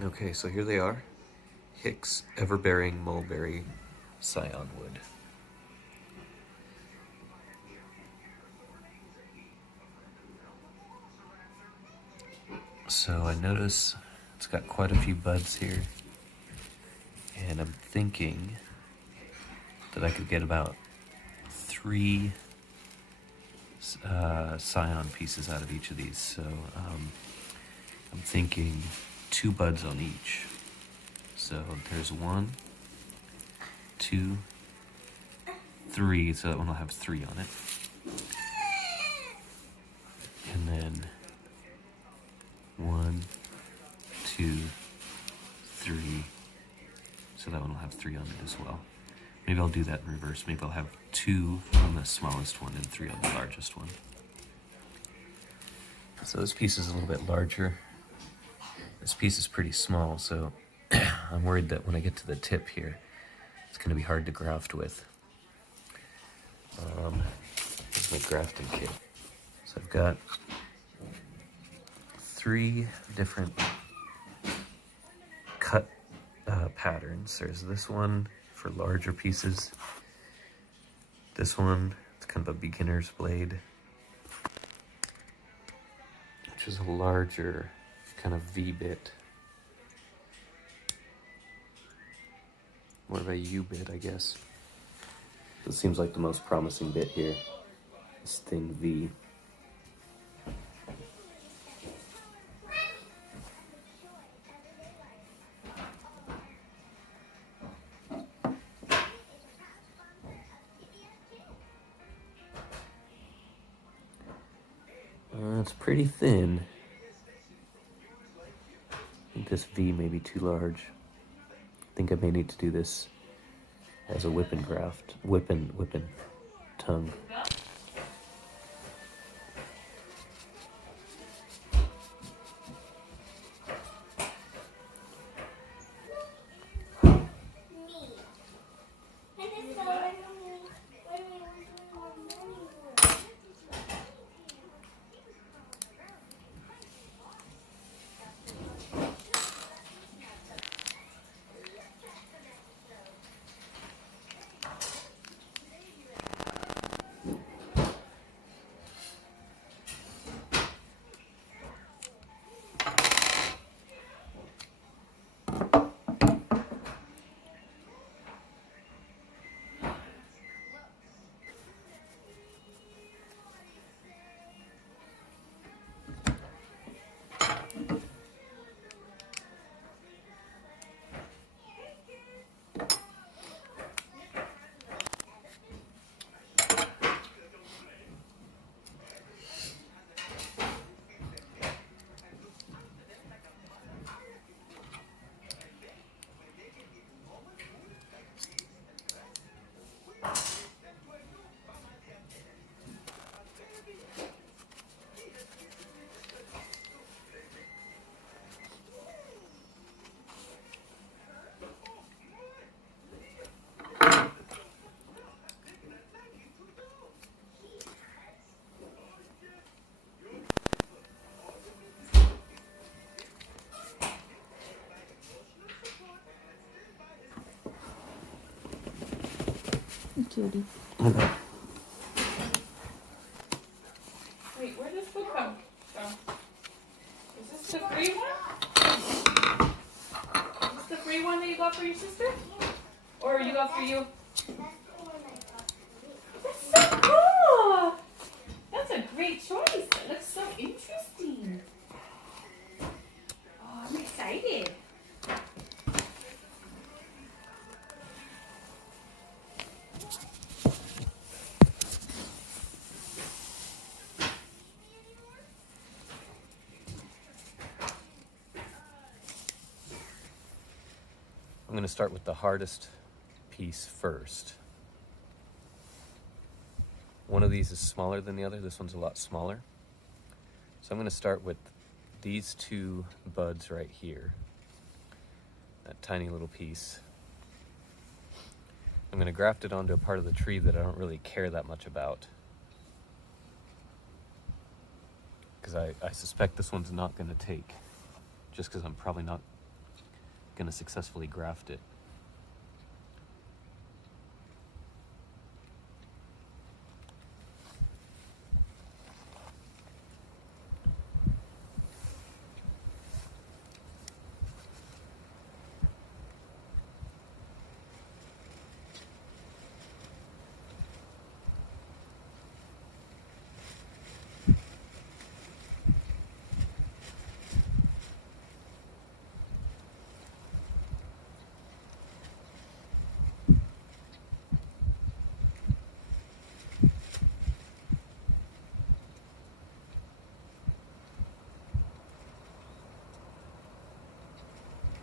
Okay, so here they are. Hicks Everbearing Mulberry Scion wood. So I notice it's got quite a few buds here, and I'm thinking that I could get about 3 scion pieces out of each of these. So I'm thinking 2 buds on each. So there's 1, 2, 3, so that one will have 3 on it. And then 1, 2, 3, so that one will have 3 on it as well. Maybe I'll do that in reverse. Maybe I'll have 2 on the smallest one and 3 on the largest one. So this piece is a little bit larger. This piece is pretty small, so I'm worried that when I get to the tip here, it's going to be hard to graft with. Here's my grafting kit. So I've got 3 different cut patterns. There's this one for larger pieces. This one, it's kind of a beginner's blade, which is a larger kind of V-bit. More of a U-bit, I guess. This seems like the most promising bit here, this thin V. It's pretty thin. I think this V may be too large. I think I may need to do this as a whip and graft, whip and tongue. Judy. Okay. Wait, where does this book come from? Is this the free one? Is this the free one that you got for your sister? Or you got for you? That's so cool! That's a great choice. It looks so interesting. Oh, I'm excited. I'm going to start with the hardest piece first. One of these is smaller than the other. This one's a lot smaller. So I'm going to start with these 2 buds right here. That tiny little piece. I'm going to graft it onto a part of the tree that I don't really care that much about. Because I suspect this one's not going to take. Just because I'm probably not going to successfully graft it.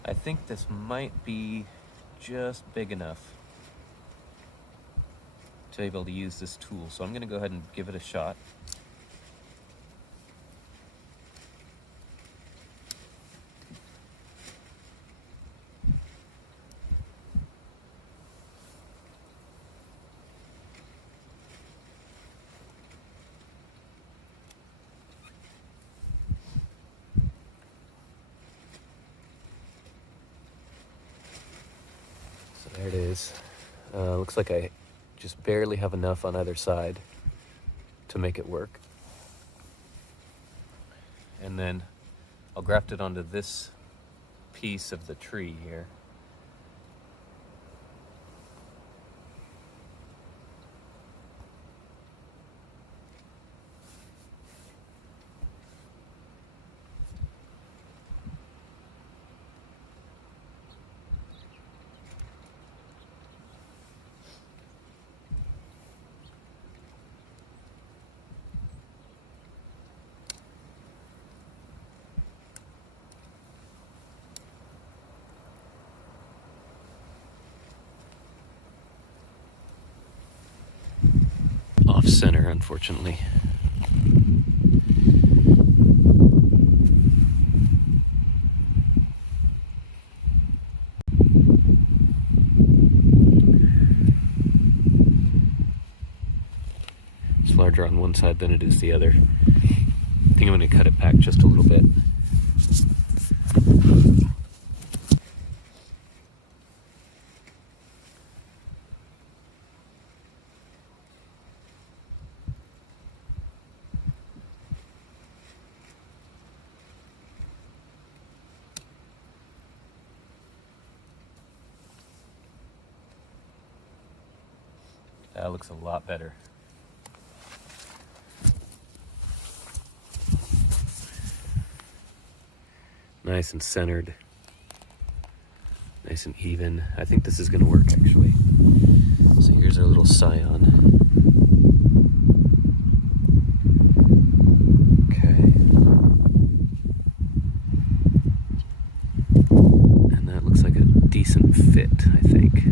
I think this might be just big enough to be able to use this tool, so I'm going to go ahead and give it a shot. So there it is. Looks like I just barely have enough on either side to make it work. And then I'll graft it onto this piece of the tree here. Off center, unfortunately. It's larger on one side than it is the other. I think I'm going to cut it back just a little bit. That looks a lot better. Nice and centered. Nice and even. I think this is going to work, actually. So here's our little scion. Okay. And that looks like a decent fit, I think.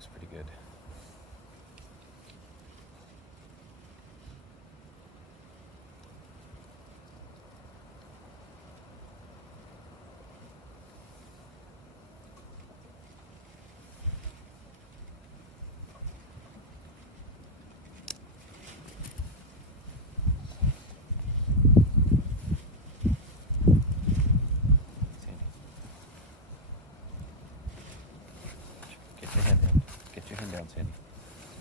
looks pretty good. Get your hand down. Get your hand down, Sandy.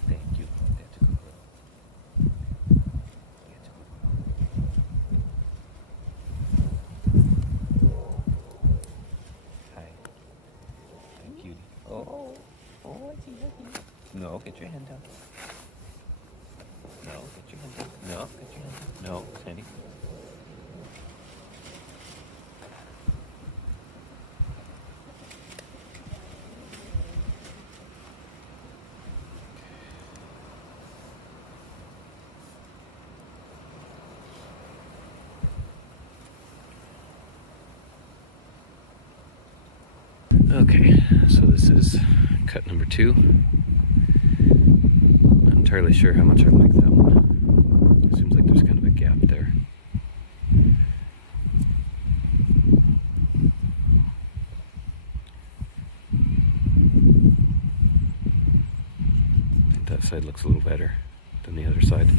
Thank you. That's a good girl. That's a good girl. Hi. Thank you. Oh, I see. No, get your hand down. No, get your hand down. No, get your hand down. No, Sandy. Okay, so this is cut number 2. Not entirely sure how much I like that one. It seems like there's kind of a gap there. I think that side looks a little better than the other side.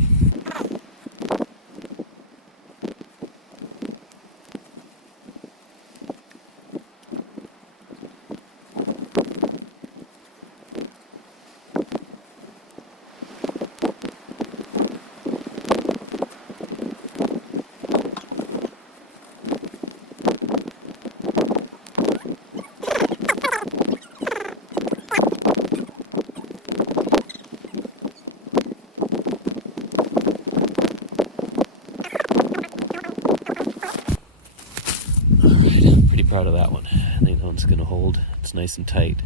Proud of that one. I think that one's gonna hold. It's nice and tight.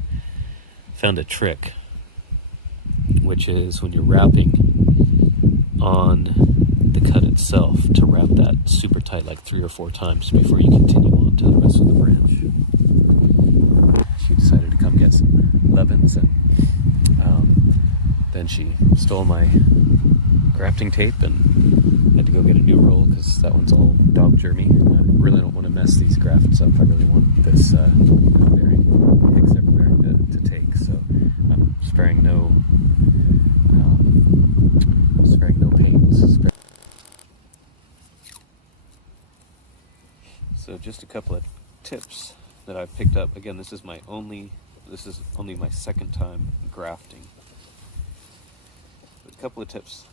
Found a trick, which is when you're wrapping on the cut itself, to wrap that super tight like 3 or 4 times before you continue on to the rest of the branch. She decided to come get some leavens, and then she stole my grafting tape and had to go get a new roll because that one's all dog germy. I really don't want to mess these grafts up. I really want this Hicks Everbearing to take, so I'm sparing no pains. So just a couple of tips that I've picked up. Again, this is only my second time grafting. A couple of tips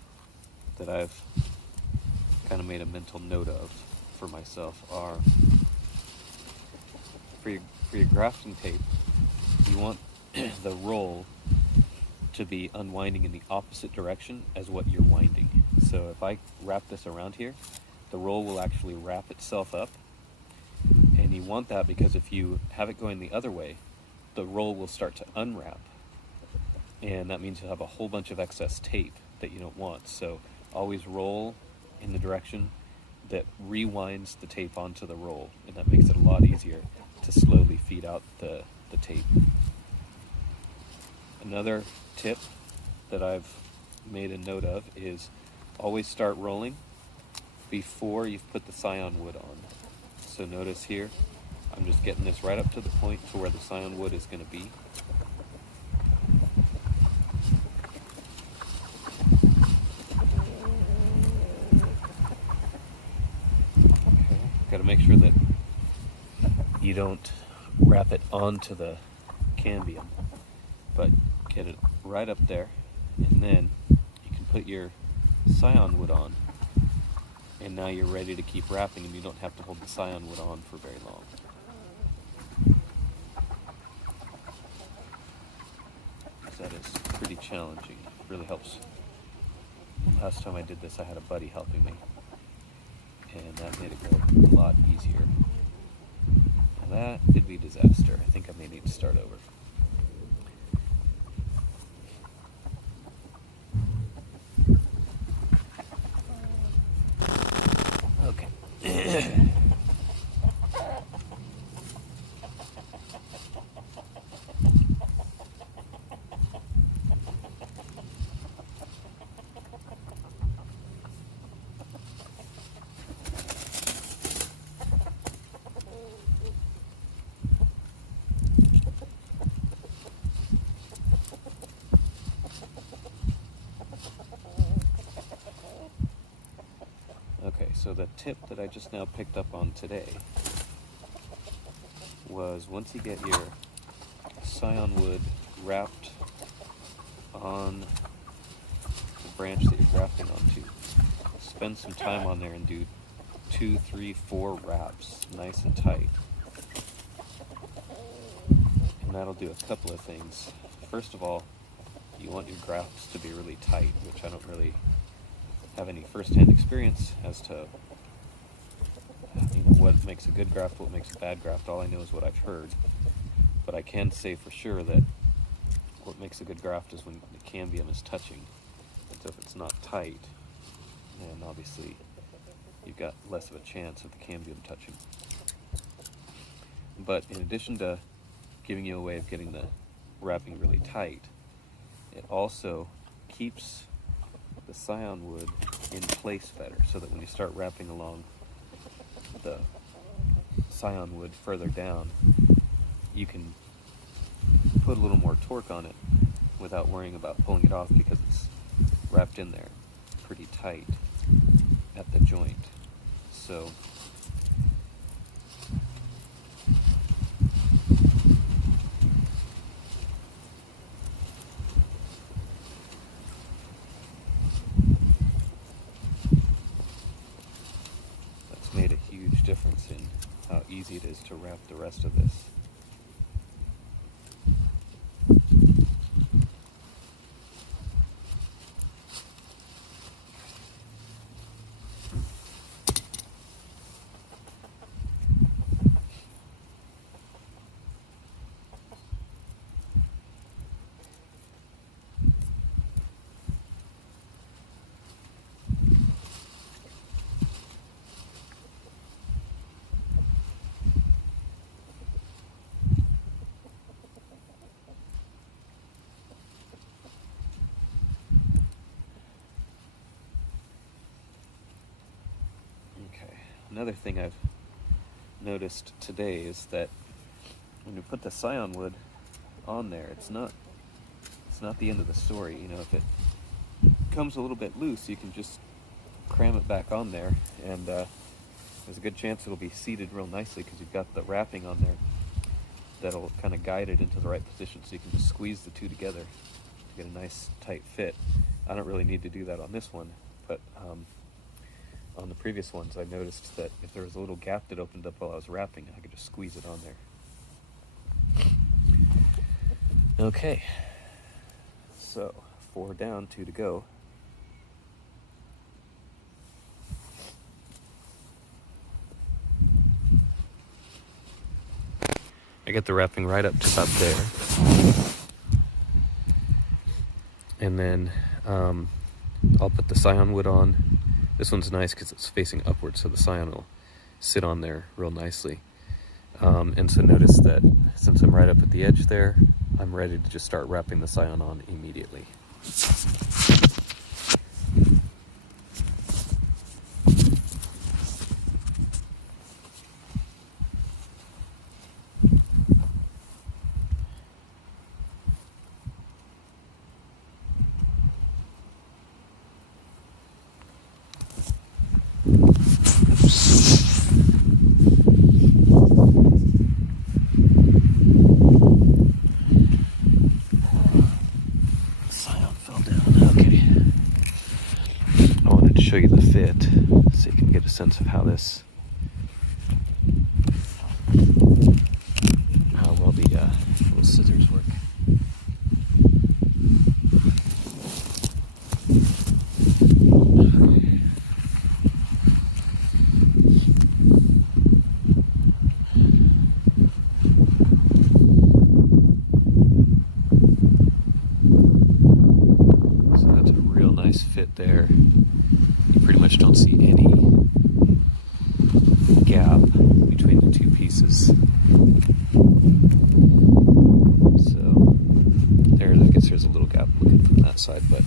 that I've kind of made a mental note of for myself are, for your grafting tape, you want the roll to be unwinding in the opposite direction as what you're winding. So if I wrap this around here, the roll will actually wrap itself up, and you want that because if you have it going the other way, the roll will start to unwrap, and that means you'll have a whole bunch of excess tape that you don't want. So always roll in the direction that rewinds the tape onto the roll, and that makes it a lot easier to slowly feed out the tape. Another tip that I've made a note of is always start rolling before you've put the scion wood on. So notice here, I'm just getting this right up to the point to where the scion wood is going to be. Got to make sure that you don't wrap it onto the cambium, but get it right up there, and then you can put your scion wood on, and now you're ready to keep wrapping, and you don't have to hold the scion wood on for very long. That is pretty challenging. It really helps. Last time I did this, I had a buddy helping me, and that made it go a lot easier. Now that could be a disaster. I think I may need to start over. Okay. So the tip that I just now picked up on today was once you get your scion wood wrapped on the branch that you're grafting onto, spend some time on there and do 2, 3, 4 wraps, nice and tight. And that'll do a couple of things. First of all, you want your grafts to be really tight, which I don't really have any first-hand experience as to what makes a good graft, what makes a bad graft. All I know is what I've heard. But I can say for sure that what makes a good graft is when the cambium is touching. And so if it's not tight, then obviously you've got less of a chance of the cambium touching. But in addition to giving you a way of getting the wrapping really tight, it also keeps the scion wood in place better, so that when you start wrapping along the scion wood further down, you can put a little more torque on it without worrying about pulling it off, because it's wrapped in there pretty tight at the joint. So that's made a huge difference in how easy it is to wrap the rest of this. Another thing I've noticed today is that when you put the scion wood on there, it's not the end of the story. You know, if it comes a little bit loose, you can just cram it back on there, and there's a good chance it'll be seated real nicely because you've got the wrapping on there that'll kind of guide it into the right position, so you can just squeeze the two together to get a nice tight fit. I don't really need to do that on this one, but on the previous ones, I noticed that if there was a little gap that opened up while I was wrapping, I could just squeeze it on there. Okay, so 4 down, 2 to go. I get the wrapping right up to about there. And then I'll put the scion wood on. This one's nice because it's facing upwards, so the scion will sit on there real nicely. And so notice that since I'm right up at the edge there, I'm ready to just start wrapping the scion on immediately. Show you the fit so you can get a sense of how well the little scissors work. So that's a real nice fit there. Pretty much don't see any gap between the two pieces. So there, I guess there's a little gap looking from that side, but